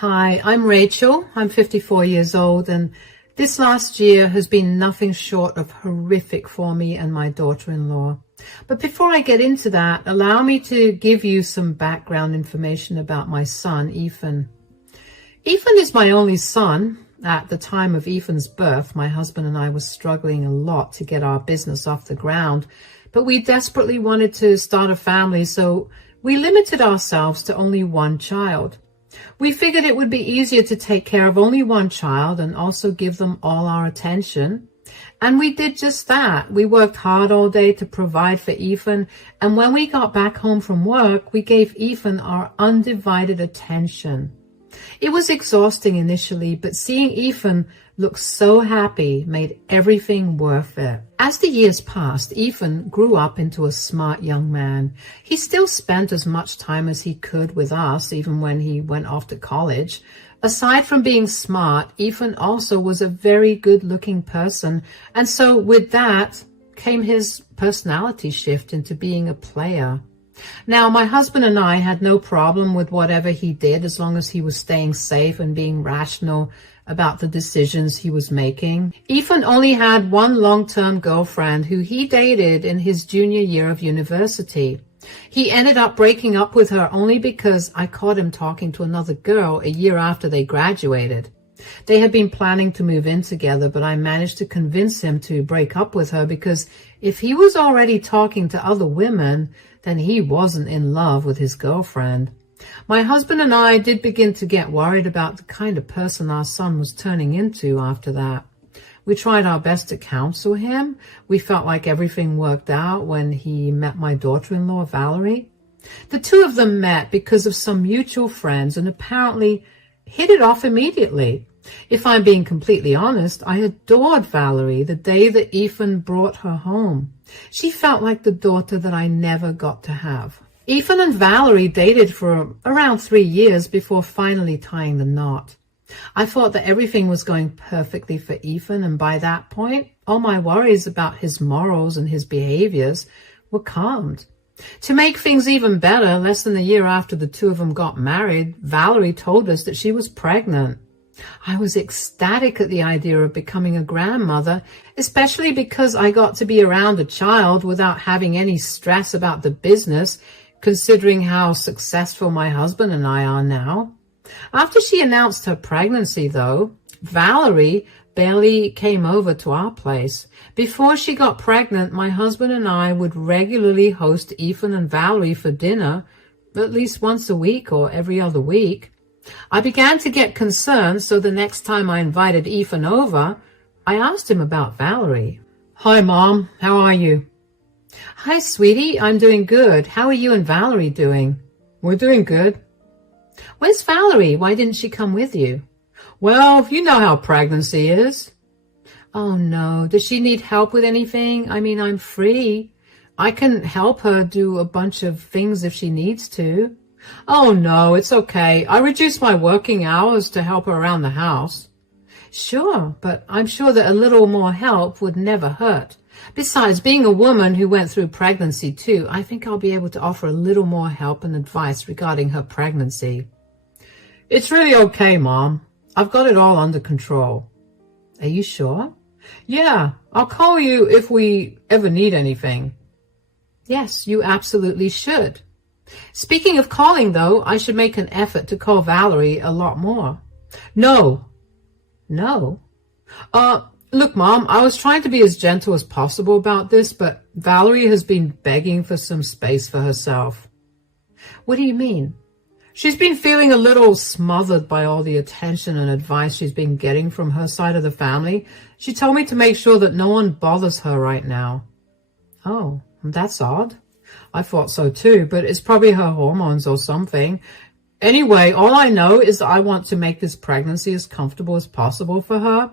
Hi, I'm Rachel. I'm 54 years old, and this last year has been nothing short of horrific for me and my daughter-in-law. But before I get into that, allow me to give you some background information about my son, Ethan. Ethan is my only son. At the time of Ethan's birth, my husband and I were struggling a lot to get our business off the ground, but we desperately wanted to start a family, so we limited ourselves to only one child. We figured it would be easier to take care of only one child and also give them all our attention. And we did just that. We worked hard all day to provide for Ethan, and when we got back home from work, we gave Ethan our undivided attention. It was exhausting initially, but seeing Ethan look so happy made everything worth it. As the years passed, Ethan grew up into a smart young man. He still spent as much time as he could with us, even when he went off to college. Aside from being smart, Ethan also was a very good-looking person, and so with that came his personality shift into being a player. Now, my husband and I had no problem with whatever he did as long as he was staying safe and being rational about the decisions he was making. Ethan only had one long-term girlfriend who he dated in his junior year of university. He ended up breaking up with her only because I caught him talking to another girl a year after they graduated. They had been planning to move in together, but I managed to convince him to break up with her because if he was already talking to other women, then he wasn't in love with his girlfriend. My husband and I did begin to get worried about the kind of person our son was turning into after that. We tried our best to counsel him. We felt like everything worked out when he met my daughter-in-law, Valerie. The two of them met because of some mutual friends and apparently hit it off immediately. If I'm being completely honest, I adored Valerie the day that Ethan brought her home. She felt like the daughter that I never got to have. Ethan and Valerie dated for around 3 years before finally tying the knot. I thought that everything was going perfectly for Ethan, and by that point, all my worries about his morals and his behaviors were calmed. To make things even better, less than a year after the two of them got married, Valerie told us that she was pregnant. I was ecstatic at the idea of becoming a grandmother, especially because I got to be around a child without having any stress about the business, considering how successful my husband and I are now. After she announced her pregnancy, though, Valerie barely came over to our place. Before she got pregnant, my husband and I would regularly host Ethan and Valerie for dinner, at least once a week or every other week. I began to get concerned, so the next time I invited Ethan over, I asked him about Valerie. "Hi, Mom. How are you?" "Hi, sweetie. I'm doing good. How are you and Valerie doing?" "We're doing good." "Where's Valerie? Why didn't she come with you?" "Well, you know how pregnancy is." "Oh, no. Does she need help with anything? I mean, I'm free. I can help her do a bunch of things if she needs to." "Oh, no, it's okay. I reduced my working hours to help her around the house." "Sure, but I'm sure that a little more help would never hurt. Besides, being a woman who went through pregnancy too, I think I'll be able to offer a little more help and advice regarding her pregnancy." "It's really okay, Mom. I've got it all under control." "Are you sure?" "Yeah, I'll call you if we ever need anything." "Yes, you absolutely should. Speaking of calling, though, I should make an effort to call Valerie a lot more." "No." "No?" Look, Mom, I was trying to be as gentle as possible about this, but Valerie has been begging for some space for herself." "What do you mean?" "She's been feeling a little smothered by all the attention and advice she's been getting from her side of the family. She told me to make sure that no one bothers her right now." "Oh, that's odd." "I thought so too, but it's probably her hormones or something. Anyway, all I know is that I want to make this pregnancy as comfortable as possible for her.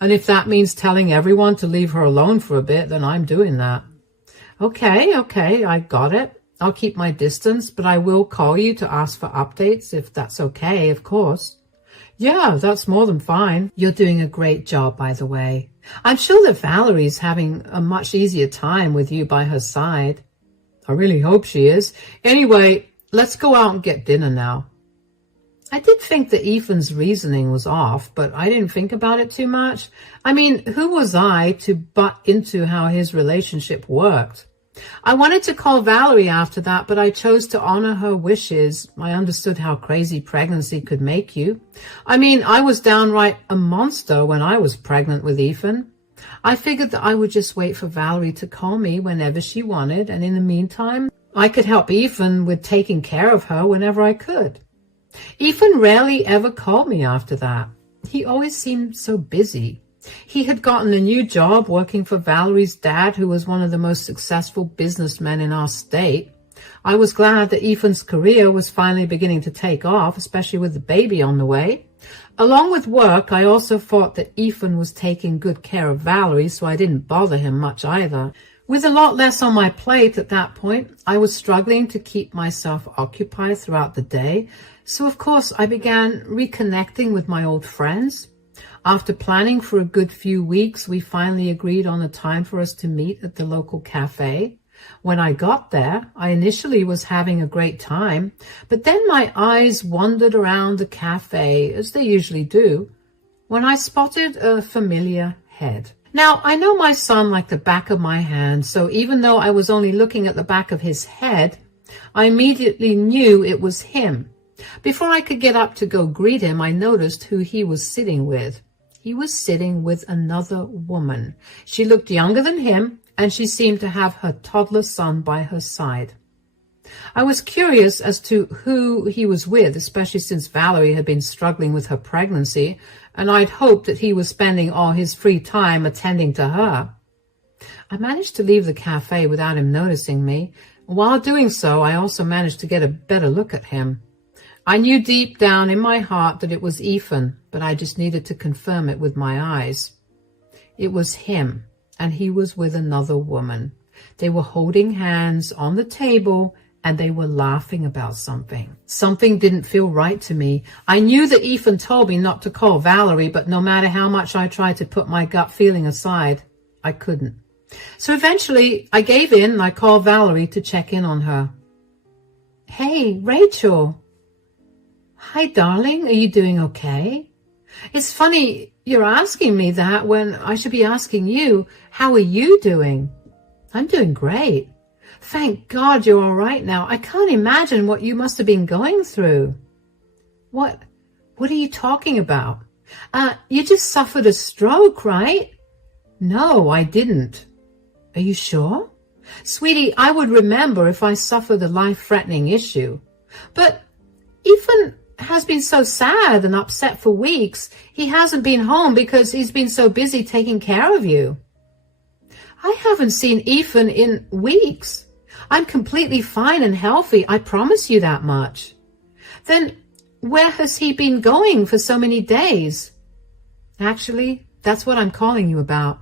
And if that means telling everyone to leave her alone for a bit, then I'm doing that." Okay, I got it. I'll keep my distance, but I will call you to ask for updates if that's okay, of course." "Yeah, that's more than fine." "You're doing a great job, by the way. I'm sure that Valerie's having a much easier time with you by her side." "I really hope she is. Anyway, let's go out and get dinner now." I did think that Ethan's reasoning was off, but I didn't think about it too much. I mean, who was I to butt into how his relationship worked? I wanted to call Valerie after that, but I chose to honor her wishes. I understood how crazy pregnancy could make you. I mean, I was downright a monster when I was pregnant with Ethan. I figured that I would just wait for Valerie to call me whenever she wanted, and in the meantime, I could help Ethan with taking care of her whenever I could. Ethan rarely ever called me after that. He always seemed so busy. He had gotten a new job working for Valerie's dad, who was one of the most successful businessmen in our state. I was glad that Ethan's career was finally beginning to take off, especially with the baby on the way. Along with work, I also thought that Ethan was taking good care of Valerie, so I didn't bother him much either. With a lot less on my plate at that point, I was struggling to keep myself occupied throughout the day. So, of course, I began reconnecting with my old friends. After planning for a good few weeks, we finally agreed on a time for us to meet at the local cafe. When I got there, I initially was having a great time, but then my eyes wandered around the cafe, as they usually do, when I spotted a familiar head. Now, I know my son like the back of my hand, so even though I was only looking at the back of his head, I immediately knew it was him. Before I could get up to go greet him, I noticed who he was sitting with. He was sitting with another woman. She looked younger than him, and she seemed to have her toddler son by her side. I was curious as to who he was with, especially since Valerie had been struggling with her pregnancy, and I'd hoped that he was spending all his free time attending to her. I managed to leave the cafe without him noticing me. While doing so, I also managed to get a better look at him. I knew deep down in my heart that it was Ethan, but I just needed to confirm it with my eyes. It was him, and he was with another woman. They were holding hands on the table, and they were laughing about something. Something didn't feel right to me. I knew that Ethan told me not to call Valerie, but no matter how much I tried to put my gut feeling aside, I couldn't. So eventually, I gave in and I called Valerie to check in on her. "Hey, Rachel." "Hi, darling. Are you doing okay?" "It's funny you're asking me that when I should be asking you, how are you doing?" "I'm doing great. Thank God you're all right now. I can't imagine what you must have been going through." What are you talking about?" You just suffered a stroke, right?" "No, I didn't." "Are you sure?" "Sweetie, I would remember if I suffered a life-threatening issue. But Ethan has been so sad and upset for weeks. He hasn't been home because he's been so busy taking care of you." "I haven't seen Ethan in weeks. I'm completely fine and healthy. I promise you that much." "Then where has he been going for so many days?" "Actually, that's what I'm calling you about.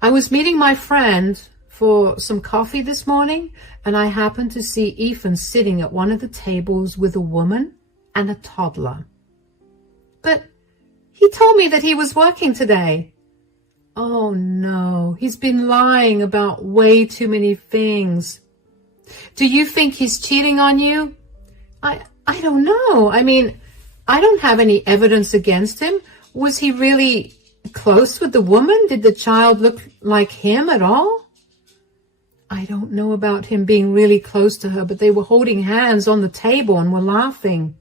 I was meeting my friend for some coffee this morning, and I happened to see Ethan sitting at one of the tables with a woman and a toddler." "But he told me that he was working today." "Oh no, he's been lying about way too many things." "Do you think he's cheating on you?" I don't know. I mean, I don't have any evidence against him. Was he really close with the woman? Did the child look like him at all?" "I don't know about him being really close to her, but they were holding hands on the table and were laughing.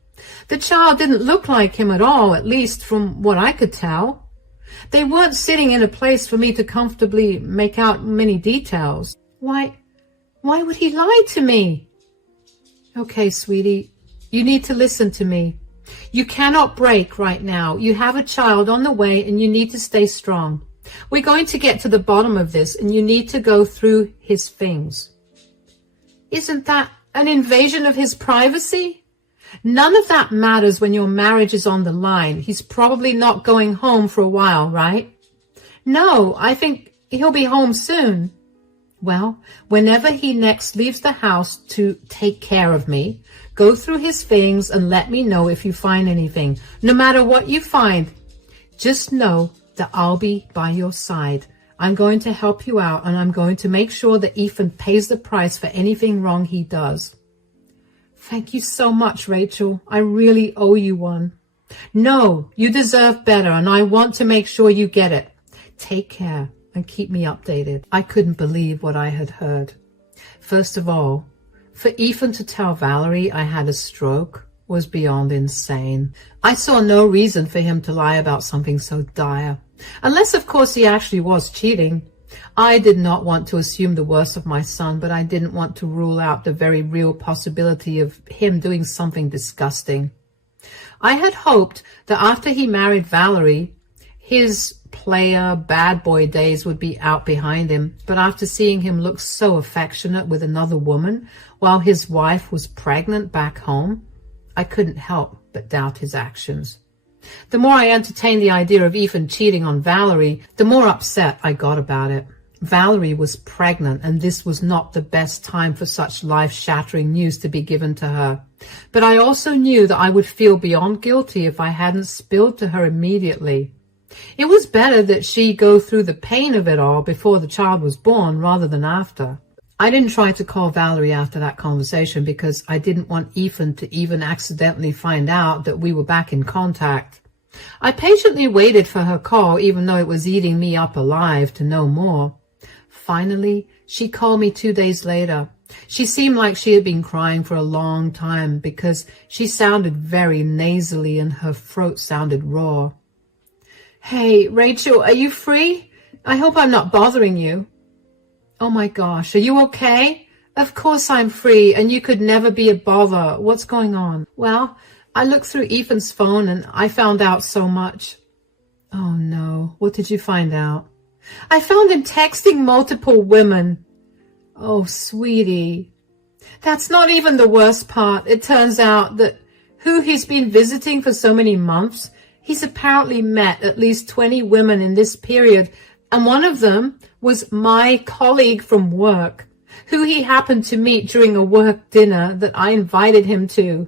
The child didn't look like him at all, at least from what I could tell. They weren't sitting in a place for me to comfortably make out many details." Why would he lie to me?" "Okay, sweetie, you need to listen to me. You cannot break right now. You have a child on the way and you need to stay strong. We're going to get to the bottom of this and you need to go through his things." "Isn't that an invasion of his privacy?" "None of that matters when your marriage is on the line. He's probably not going home for a while, right?" "No, I think he'll be home soon." "Well, whenever he next leaves the house to take care of me, go through his things and let me know if you find anything. No matter what you find, just know that I'll be by your side. I'm going to help you out, and I'm going to make sure that Ethan pays the price for anything wrong he does." Thank you so much, Rachel. I really owe you one. No, you deserve better, and I want to make sure you get it. Take care and keep me updated. I couldn't believe what I had heard. First of all, for Ethan to tell Valerie I had a stroke was beyond insane. I saw no reason for him to lie about something so dire. Unless, of course, he actually was cheating. I did not want to assume the worst of my son, but I didn't want to rule out the very real possibility of him doing something disgusting. I had hoped that after he married Valerie, his player, bad boy days would be out behind him, but after seeing him look so affectionate with another woman while his wife was pregnant back home, I couldn't help but doubt his actions. The more I entertained the idea of Ethan cheating on Valerie, the more upset I got about it. Valerie was pregnant, and this was not the best time for such life-shattering news to be given to her. But I also knew that I would feel beyond guilty if I hadn't spilled to her immediately. It was better that she go through the pain of it all before the child was born rather than after. I didn't try to call Valerie after that conversation because I didn't want Ethan to even accidentally find out that we were back in contact. I patiently waited for her call, even though it was eating me up alive to know more. Finally, she called me 2 days later. She seemed like she had been crying for a long time because she sounded very nasally and her throat sounded raw. Hey, Rachel, are you free? I hope I'm not bothering you. Oh my gosh, are you okay? Of course I'm free, and you could never be a bother. What's going on? Well, I looked through Ethan's phone and I found out so much. Oh no, what did you find out? I found him texting multiple women. Oh, sweetie. That's not even the worst part. It turns out that who he's been visiting for so many months, he's apparently met at least 20 women in this period, and one of them was my colleague from work, who he happened to meet during a work dinner that I invited him to.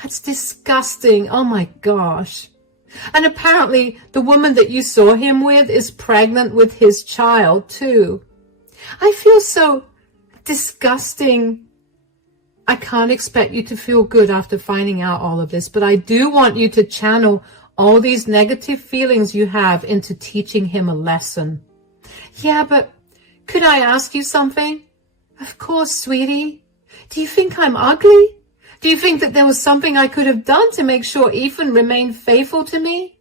That's disgusting. Oh my gosh. And apparently the woman that you saw him with is pregnant with his child too. I feel so disgusting. I can't expect you to feel good after finding out all of this, but I do want you to channel all these negative feelings you have into teaching him a lesson. Yeah, but could I ask you something? Of course, sweetie. Do you think I'm ugly? Do you think that there was something I could have done to make sure Ethan remained faithful to me?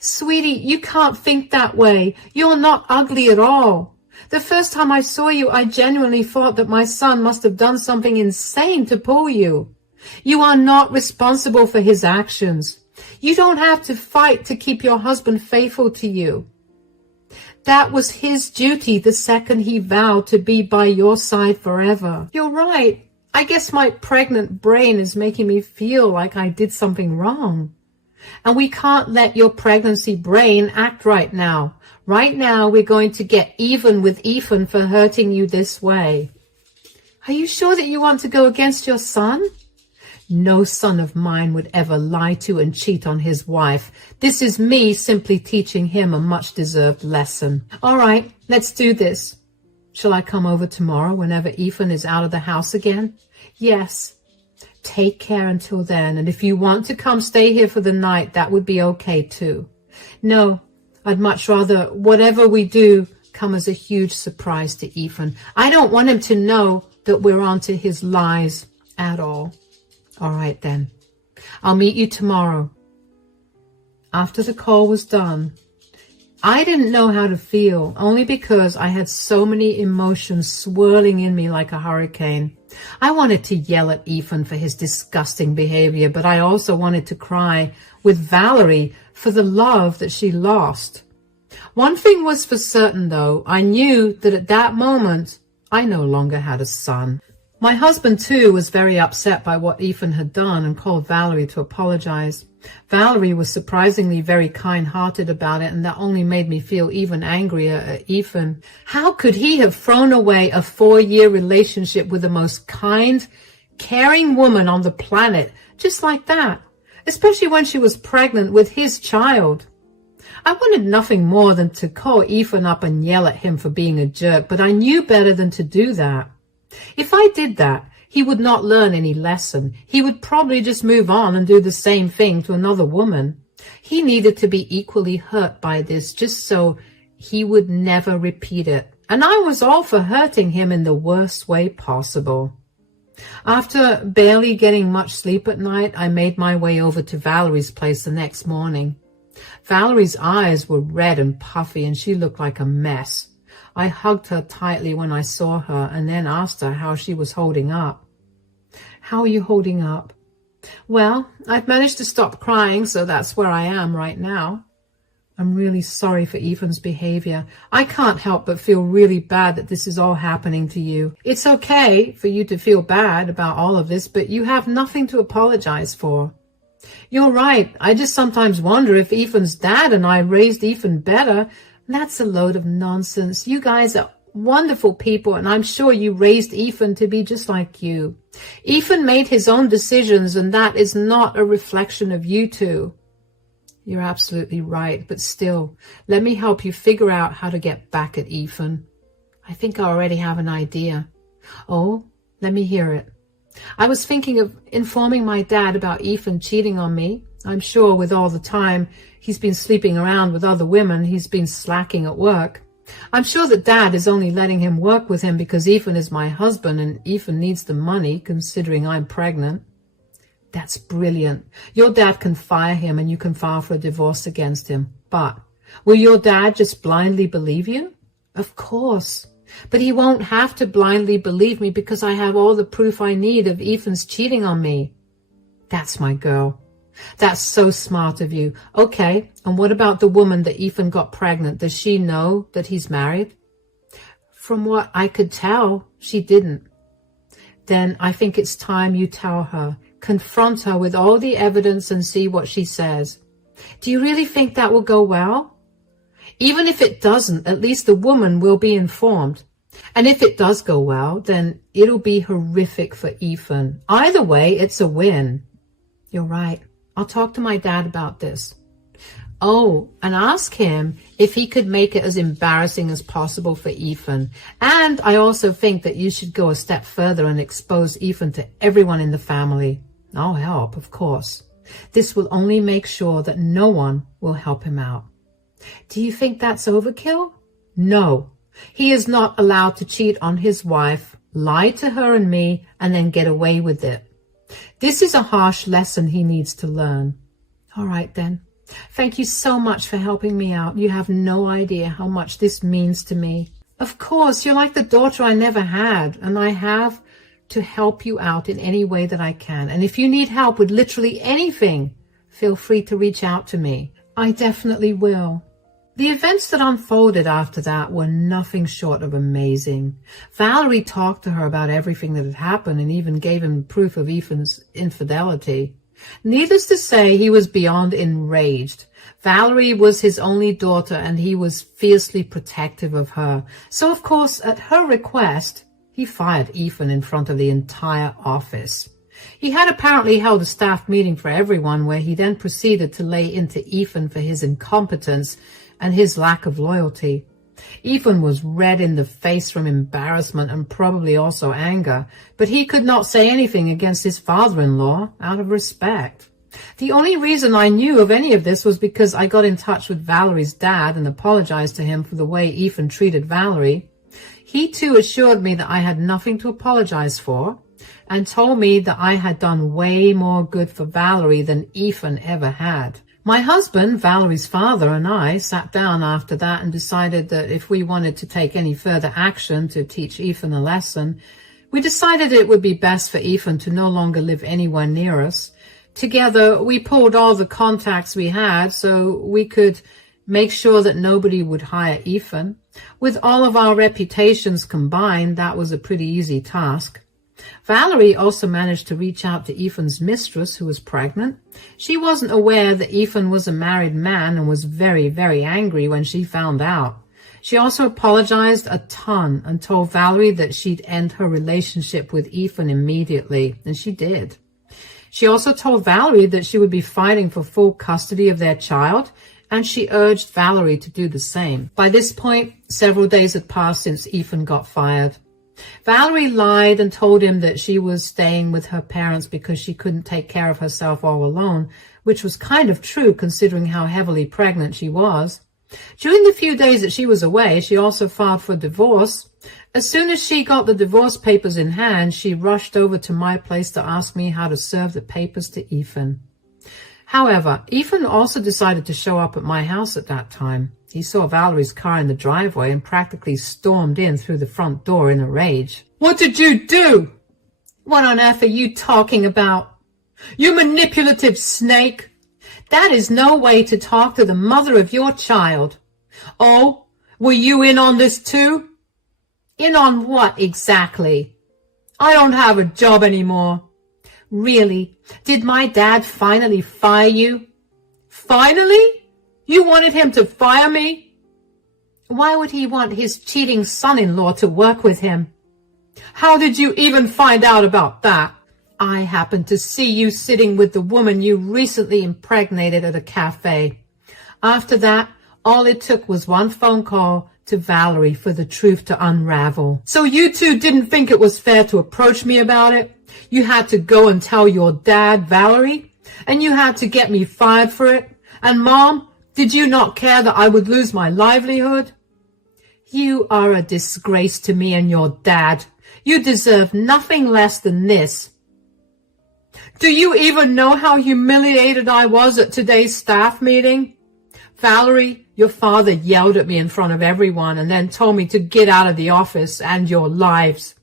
Sweetie, you can't think that way. You're not ugly at all. The first time I saw you, I genuinely thought that my son must have done something insane to pull you. You are not responsible for his actions. You don't have to fight to keep your husband faithful to you. That was his duty the second he vowed to be by your side forever. You're right. I guess my pregnant brain is making me feel like I did something wrong. And we can't let your pregnancy brain act right now. Right now, we're going to get even with Ethan for hurting you this way. Are you sure that you want to go against your son? No son of mine would ever lie to and cheat on his wife. This is me simply teaching him a much-deserved lesson. All right, let's do this. Shall I come over tomorrow whenever Ethan is out of the house again? Yes. Take care until then, and if you want to come stay here for the night, that would be okay too. No, I'd much rather whatever we do come as a huge surprise to Ethan. I don't want him to know that we're onto his lies at all. All right then. I'll meet you tomorrow. After the call was done, I didn't know how to feel, only because I had so many emotions swirling in me like a hurricane. I wanted to yell at Ethan for his disgusting behavior, but I also wanted to cry with Valerie for the love that she lost. One thing was for certain, though. I knew that at that moment, I no longer had a son. My husband, too, was very upset by what Ethan had done and called Valerie to apologize. Valerie was surprisingly very kind-hearted about it, and that only made me feel even angrier at Ethan. How could he have thrown away a 4-year relationship with the most kind, caring woman on the planet just like that, especially when she was pregnant with his child? I wanted nothing more than to call Ethan up and yell at him for being a jerk, but I knew better than to do that. If I did that, He would not learn any lesson. He would probably just move on and do the same thing to another woman. He needed to be equally hurt by this just so he would never repeat it. And I was all for hurting him in the worst way possible. After barely getting much sleep at night, I made my way over to Valerie's place the next morning. Valerie's eyes were red and puffy, and she looked like a mess. I hugged her tightly when I saw her and then asked her how she was holding up. "How are you holding up?" "Well, I've managed to stop crying, so that's where I am right now." "I'm really sorry for Ethan's behavior. I can't help but feel really bad that this is all happening to you. It's okay for you to feel bad about all of this, but you have nothing to apologize for." "You're right. I just sometimes wonder if Ethan's dad and I raised Ethan better." "That's a load of nonsense. You guys are wonderful people, and I'm sure you raised Ethan to be just like you. Ethan made his own decisions, and that is not a reflection of you two." "You're absolutely right, but still, let me help you figure out how to get back at Ethan." "I think I already have an idea." "Oh, let me hear it." "I was thinking of informing my dad about Ethan cheating on me. I'm sure with all the time he's been sleeping around with other women, he's been slacking at work. I'm sure that Dad is only letting him work with him because Ethan is my husband and Ethan needs the money, considering I'm pregnant." "That's brilliant. Your dad can fire him and you can file for a divorce against him. But will your dad just blindly believe you?" "Of course. But he won't have to blindly believe me because I have all the proof I need of Ethan's cheating on me." "That's my girl. That's so smart of you. Okay, and what about the woman that Ethan got pregnant? Does she know that he's married?" "From what I could tell, she didn't." "Then I think it's time you tell her. Confront her with all the evidence and see what she says." "Do you really think that will go well?" "Even if it doesn't, at least the woman will be informed. And if it does go well, then it'll be horrific for Ethan. Either way, it's a win." "You're right. I'll talk to my dad about this." "Oh, and ask him if he could make it as embarrassing as possible for Ethan. And I also think that you should go a step further and expose Ethan to everyone in the family." "I'll help, of course. This will only make sure that no one will help him out." "Do you think that's overkill?" "No. He is not allowed to cheat on his wife, lie to her and me, and then get away with it. This is a harsh lesson he needs to learn." "All right, then. Thank you so much for helping me out. You have no idea how much this means to me." "Of course, you're like the daughter I never had, and I have to help you out in any way that I can. And if you need help with literally anything, feel free to reach out to me." "I definitely will." The events that unfolded after that were nothing short of amazing. Valerie talked to her about everything that had happened and even gave him proof of Ethan's infidelity. Needless to say, he was beyond enraged. Valerie was his only daughter and he was fiercely protective of her. So, of course, at her request, he fired Ethan in front of the entire office. He had apparently held a staff meeting for everyone where he then proceeded to lay into Ethan for his incompetence and his lack of loyalty. Ethan was red in the face from embarrassment and probably also anger, but he could not say anything against his father-in-law out of respect. The only reason I knew of any of this was because I got in touch with Valerie's dad and apologized to him for the way Ethan treated Valerie. He too assured me that I had nothing to apologize for and told me that I had done way more good for Valerie than Ethan ever had. My husband, Valerie's father, and I sat down after that and decided that if we wanted to take any further action to teach Ethan a lesson, we decided it would be best for Ethan to no longer live anywhere near us. Together, we pulled all the contacts we had so we could make sure that nobody would hire Ethan. With all of our reputations combined, that was a pretty easy task. Valerie also managed to reach out to Ethan's mistress, who was pregnant. She wasn't aware that Ethan was a married man and was very, very angry when she found out. She also apologized a ton and told Valerie that she'd end her relationship with Ethan immediately, and she did. She also told Valerie that she would be fighting for full custody of their child, and she urged Valerie to do the same. By this point, several days had passed since Ethan got fired. Valerie lied and told him that she was staying with her parents because she couldn't take care of herself all alone, which was kind of true considering how heavily pregnant she was. During the few days that she was away, she also filed for divorce. As soon as she got the divorce papers in hand, she rushed over to my place to ask me how to serve the papers to Ethan. However, Ethan also decided to show up at my house at that time. He saw Valerie's car in the driveway and practically stormed in through the front door in a rage. "What did you do?" "What on earth are you talking about? You manipulative snake! That is no way to talk to the mother of your child." "Oh, were you in on this too?" "In on what exactly?" "I don't have a job anymore." "Really? Did my dad finally fire you?" "Finally? You wanted him to fire me?" "Why would he want his cheating son-in-law to work with him?" "How did you even find out about that?" "I happened to see you sitting with the woman you recently impregnated at a cafe. After that, all it took was one phone call to Valerie for the truth to unravel." "So you two didn't think it was fair to approach me about it? You had to go and tell your dad, Valerie, and you had to get me fired for it? And Mom, did you not care that I would lose my livelihood?" "You are a disgrace to me and your dad. You deserve nothing less than this." "Do you even know how humiliated I was at today's staff meeting? Valerie, your father yelled at me in front of everyone and then told me to get out of the office and your lives."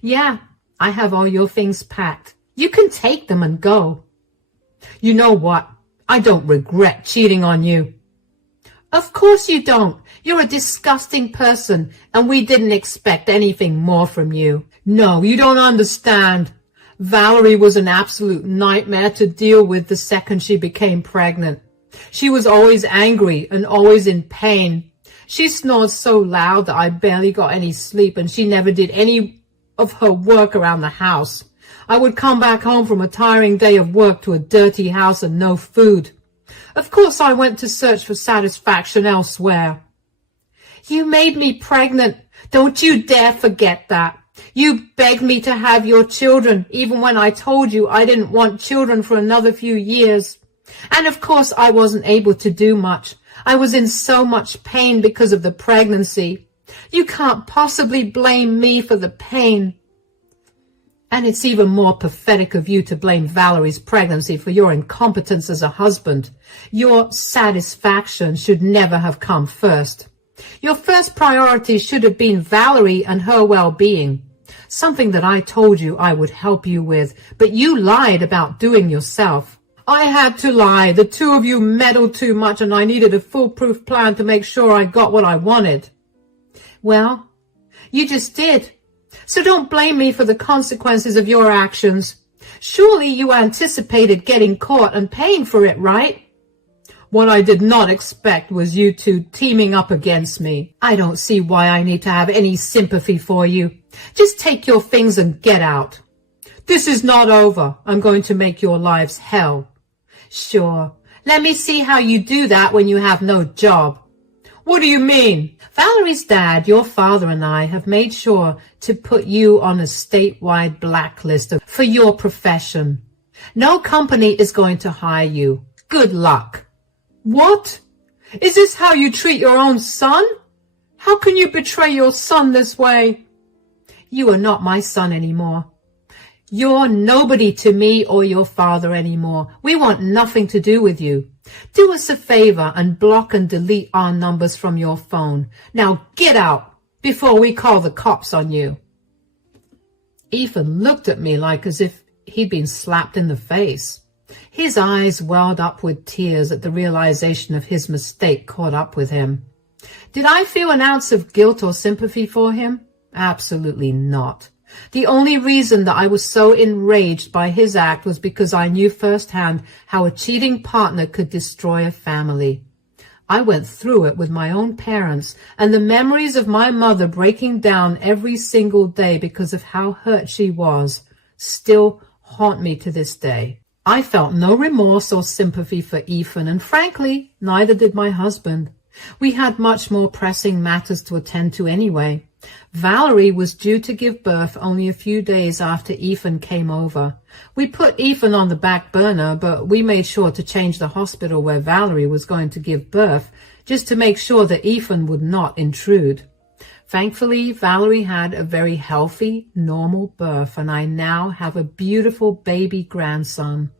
"Yeah, I have all your things packed. You can take them and go." "You know what? I don't regret cheating on you." "Of course you don't. You're a disgusting person, and we didn't expect anything more from you." "No, you don't understand. Valerie was an absolute nightmare to deal with the second she became pregnant. She was always angry and always in pain. She snored so loud that I barely got any sleep, and she never did any of her work around the house. I would come back home from a tiring day of work to a dirty house and no food. Of course I went to search for satisfaction elsewhere." "You made me pregnant. Don't you dare forget that. You begged me to have your children, even when I told you I didn't want children for another few years. And of course I wasn't able to do much. I was in so much pain because of the pregnancy. You can't possibly blame me for the pain. And it's even more pathetic of you to blame Valerie's pregnancy for your incompetence as a husband. Your satisfaction should never have come first. Your first priority should have been Valerie and her well-being, something that I told you I would help you with, but you lied about doing yourself." "I had to lie. The two of you meddled too much, and I needed a foolproof plan to make sure I got what I wanted." "Well, you just did. So don't blame me for the consequences of your actions. Surely you anticipated getting caught and paying for it, right?" "What I did not expect was you two teaming up against me." "I don't see why I need to have any sympathy for you. Just take your things and get out." "This is not over. I'm going to make your lives hell." "Sure. Let me see how you do that when you have no job." "What do you mean?" "Valerie's dad, your father, and I have made sure to put you on a statewide blacklist for your profession. No company is going to hire you. Good luck." "What? Is this how you treat your own son? How can you betray your son this way?" "You are not my son anymore. You're nobody to me or your father anymore. We want nothing to do with you. Do us a favor and block and delete our numbers from your phone. Now get out before we call the cops on you." Ethan looked at me like as if he'd been slapped in the face. His eyes welled up with tears at the realization of his mistake caught up with him. Did I feel an ounce of guilt or sympathy for him? Absolutely not. The only reason that I was so enraged by his act was because I knew firsthand how a cheating partner could destroy a family. I went through it with my own parents, and the memories of my mother breaking down every single day because of how hurt she was still haunt me to this day. I felt no remorse or sympathy for Ethan, and frankly, neither did my husband. We had much more pressing matters to attend to anyway. Valerie was due to give birth only a few days after Ethan came over. We put Ethan on the back burner, but we made sure to change the hospital where Valerie was going to give birth, just to make sure that Ethan would not intrude. Thankfully, Valerie had a very healthy, normal birth, and I now have a beautiful baby grandson.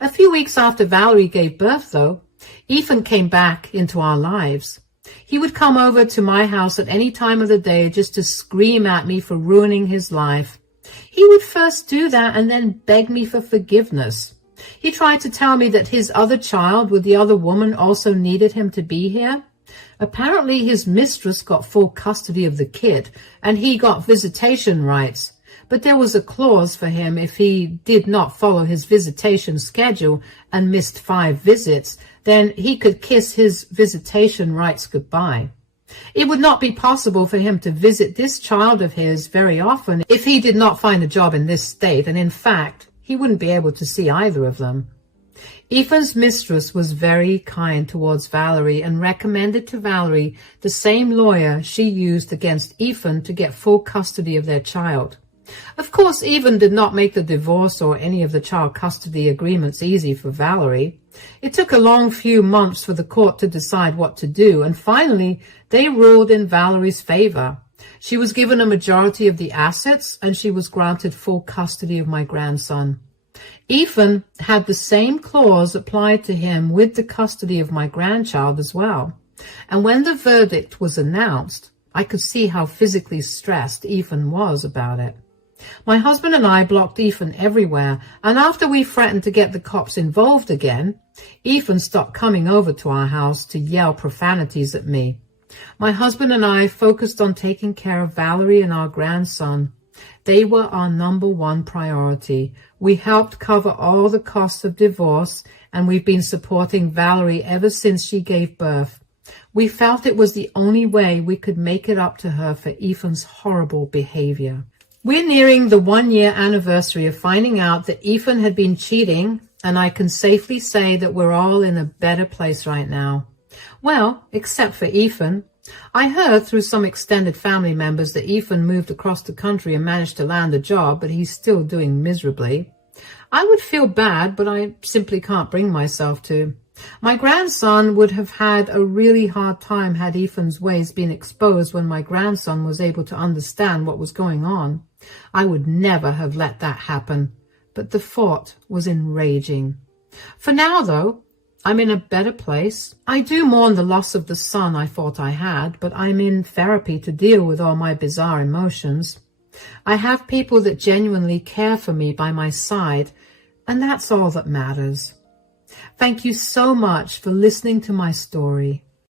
A few weeks after Valerie gave birth, though, Ethan came back into our lives. He would come over to my house at any time of the day just to scream at me for ruining his life. He would first do that and then beg me for forgiveness. He tried to tell me that his other child with the other woman also needed him to be here. Apparently his mistress got full custody of the kid and he got visitation rights. But there was a clause for him if he did not follow his visitation schedule and missed 5 visits, then he could kiss his visitation rights goodbye. It would not be possible for him to visit this child of his very often if he did not find a job in this state, and in fact, he wouldn't be able to see either of them. Ethan's mistress was very kind towards Valerie and recommended to Valerie the same lawyer she used against Ethan to get full custody of their child. Of course, Ethan did not make the divorce or any of the child custody agreements easy for Valerie. It took a long few months for the court to decide what to do, and finally they ruled in Valerie's favor. She was given a majority of the assets, and she was granted full custody of my grandson. Ethan had the same clause applied to him with the custody of my grandchild as well. And when the verdict was announced, I could see how physically stressed Ethan was about it. My husband and I blocked Ethan everywhere, and after we threatened to get the cops involved again, Ethan stopped coming over to our house to yell profanities at me. My husband and I focused on taking care of Valerie and our grandson. They were our number one priority. We helped cover all the costs of divorce, and we've been supporting Valerie ever since she gave birth. We felt it was the only way we could make it up to her for Ethan's horrible behavior. We're nearing the 1-year anniversary of finding out that Ethan had been cheating, and I can safely say that we're all in a better place right now. Well, except for Ethan. I heard through some extended family members that Ethan moved across the country and managed to land a job, but he's still doing miserably. I would feel bad, but I simply can't bring myself to. My grandson would have had a really hard time had Ethan's ways been exposed when my grandson was able to understand what was going on. I would never have let that happen, but the thought was enraging. For now, though, I'm in a better place. I do mourn the loss of the son I thought I had, but I'm in therapy to deal with all my bizarre emotions. I have people that genuinely care for me by my side, and that's all that matters. Thank you so much for listening to my story.